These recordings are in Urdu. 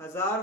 1000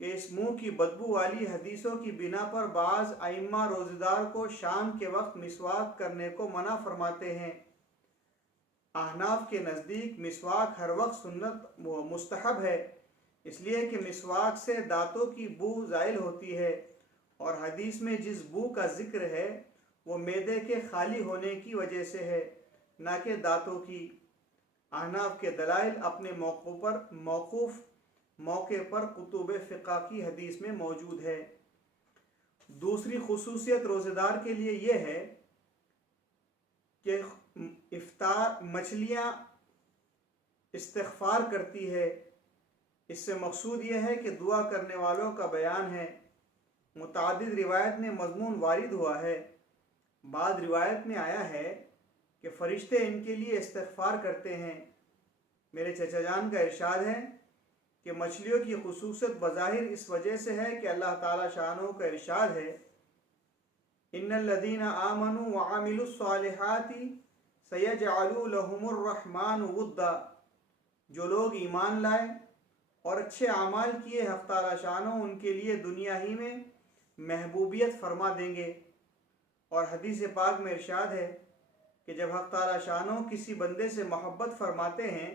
کہ اس منہ کی بدبو والی حدیثوں کی بنا پر بعض ائمہ روزدار کو شام کے وقت مسواک کرنے کو منع فرماتے ہیں۔ احناف کے نزدیک مسواک ہر وقت سنت و مستحب ہے، اس لیے کہ مسواک سے دانتوں کی بو زائل ہوتی ہے، اور حدیث میں جس بو کا ذکر ہے وہ معدے کے خالی ہونے کی وجہ سے ہے، نہ کہ دانتوں کی۔ احناف کے دلائل اپنے موقع پر کتب فقہ کی حدیث میں موجود ہے۔ دوسری خصوصیت روزہ دار کے لیے یہ ہے کہ مچھلیاں استغفار کرتی ہے۔ اس سے مقصود یہ ہے کہ دعا کرنے والوں کا بیان ہے۔ متعدد روایت میں مضمون وارد ہوا ہے۔ بعض روایت میں آیا ہے کہ فرشتے ان کے لیے استغفار کرتے ہیں۔ میرے چچا جان کا ارشاد ہے کہ مچھلیوں کی خصوصیت بظاہر اس وجہ سے ہے کہ اللہ تعالیٰ شانہ کا ارشاد ہے، ان الذین آمنوا وعملوا الصالحات سیجعل لهم الرحمن ودا، جو لوگ ایمان لائے اور اچھے اعمال کیے، حق تعالیٰ شانہ ان کے لیے دنیا ہی میں محبوبیت فرما دیں گے۔ اور حدیث پاک میں ارشاد ہے کہ جب حق تعالیٰ شانہ کسی بندے سے محبت فرماتے ہیں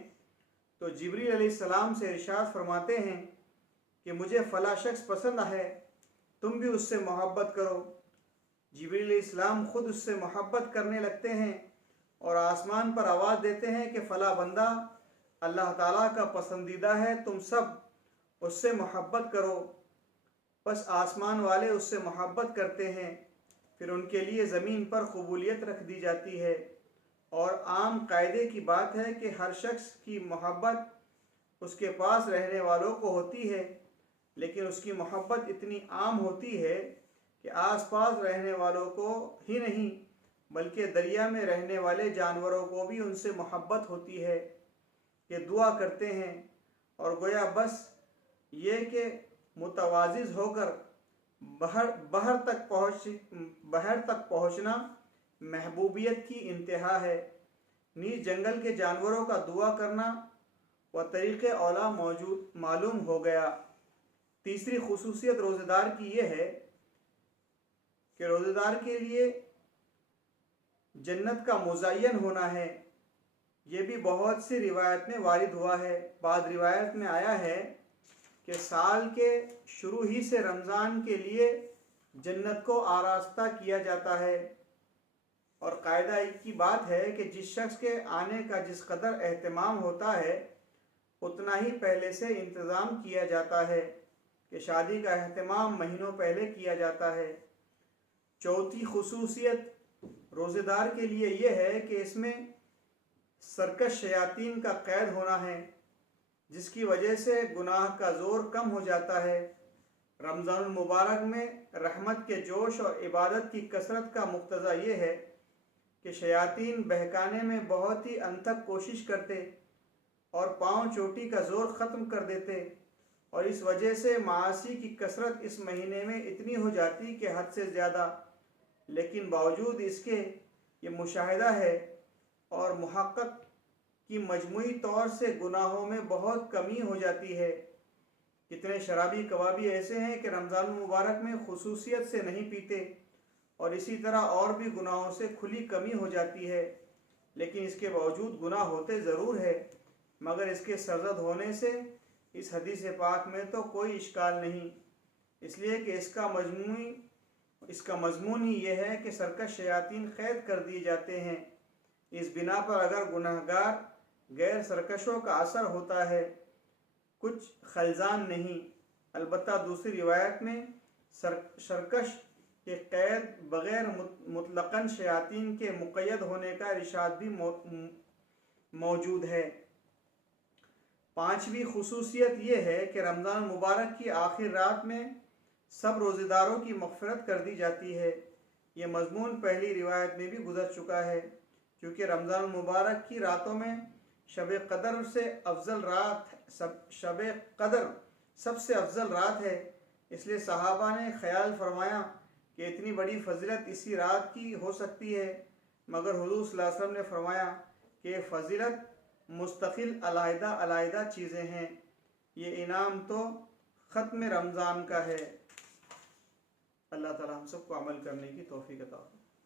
تو جبریل علیہ السلام سے ارشاد فرماتے ہیں کہ مجھے فلاں شخص پسند ہے، تم بھی اس سے محبت کرو۔ جبریل علیہ السلام خود اس سے محبت کرنے لگتے ہیں اور آسمان پر آواز دیتے ہیں کہ فلاں بندہ اللہ تعالیٰ کا پسندیدہ ہے، تم سب اس سے محبت کرو۔ بس آسمان والے اس سے محبت کرتے ہیں، پھر ان کے لیے زمین پر قبولیت رکھ دی جاتی ہے۔ اور عام قاعدے کی بات ہے کہ ہر شخص کی محبت اس کے پاس رہنے والوں کو ہوتی ہے، لیکن اس کی محبت اتنی عام ہوتی ہے کہ آس پاس رہنے والوں کو ہی نہیں بلکہ دریا میں رہنے والے جانوروں کو بھی ان سے محبت ہوتی ہے کہ دعا کرتے ہیں، اور گویا بس یہ کہ متوازز ہو کر بحر تک پہنچنا محبوبیت کی انتہا ہے۔ نیز جنگل کے جانوروں کا دعا کرنا و طریق اولا معلوم ہو گیا۔ تیسری خصوصیت روزہ دار کی یہ ہے کہ روزہ دار کے لیے جنت کا مزین ہونا ہے۔ یہ بھی بہت سی روایت میں وارد ہوا ہے۔ بعض روایت میں آیا ہے کہ سال کے شروع ہی سے رمضان کے لیے جنت کو آراستہ کیا جاتا ہے، اور قاعدہ ایک کی بات ہے کہ جس شخص کے آنے کا جس قدر اہتمام ہوتا ہے اتنا ہی پہلے سے انتظام کیا جاتا ہے، کہ شادی کا اہتمام مہینوں پہلے کیا جاتا ہے۔ چوتھی خصوصیت روزہ دار کے لیے یہ ہے کہ اس میں سرکش شیاطین کا قید ہونا ہے، جس کی وجہ سے گناہ کا زور کم ہو جاتا ہے۔ رمضان المبارک میں رحمت کے جوش اور عبادت کی کثرت کا مقتضا یہ ہے کہ شیاطین بہکانے میں بہت ہی انتھک کوشش کرتے اور پاؤں چوٹی کا زور ختم کر دیتے، اور اس وجہ سے معاصی کی کثرت اس مہینے میں اتنی ہو جاتی کہ حد سے زیادہ۔ لیکن باوجود اس کے یہ مشاہدہ ہے اور محقق کہ مجموعی طور سے گناہوں میں بہت کمی ہو جاتی ہے۔ کتنے شرابی کبابی ایسے ہیں کہ رمضان المبارک میں خصوصیت سے نہیں پیتے، اور اسی طرح اور بھی گناہوں سے کھلی کمی ہو جاتی ہے، لیکن اس کے باوجود گناہ ہوتے ضرور ہے، مگر اس کے سرزد ہونے سے اس حدیث پاک میں تو کوئی اشکال نہیں، اس لیے کہ اس کا مضمون ہی یہ ہے کہ سرکش شیاطین قید کر دیے جاتے ہیں۔ اس بنا پر اگر گناہگار غیر سرکشوں کا اثر ہوتا ہے، کچھ خلزان نہیں۔ البتہ دوسری روایت میں سرکش کے قید بغیر مطلقاً شیاطین کے مقید ہونے کا ارشاد بھی موجود ہے۔ پانچویں خصوصیت یہ ہے کہ رمضان مبارک کی آخر رات میں سب روزہ داروں کی مغفرت کر دی جاتی ہے۔ یہ مضمون پہلی روایت میں بھی گزر چکا ہے، کیونکہ رمضان المبارک کی راتوں میں شب قدر سب سے افضل رات ہے، اس لیے صحابہ نے خیال فرمایا کہ اتنی بڑی فضیلت اسی رات کی ہو سکتی ہے، مگر حضور صلی اللہ علیہ وسلم نے فرمایا کہ فضیلت مستقل علیحدہ چیزیں ہیں، یہ انعام تو ختم رمضان کا ہے۔ اللہ تعالی ہم سب کو عمل کرنے کی توفیق عطا فرمائے۔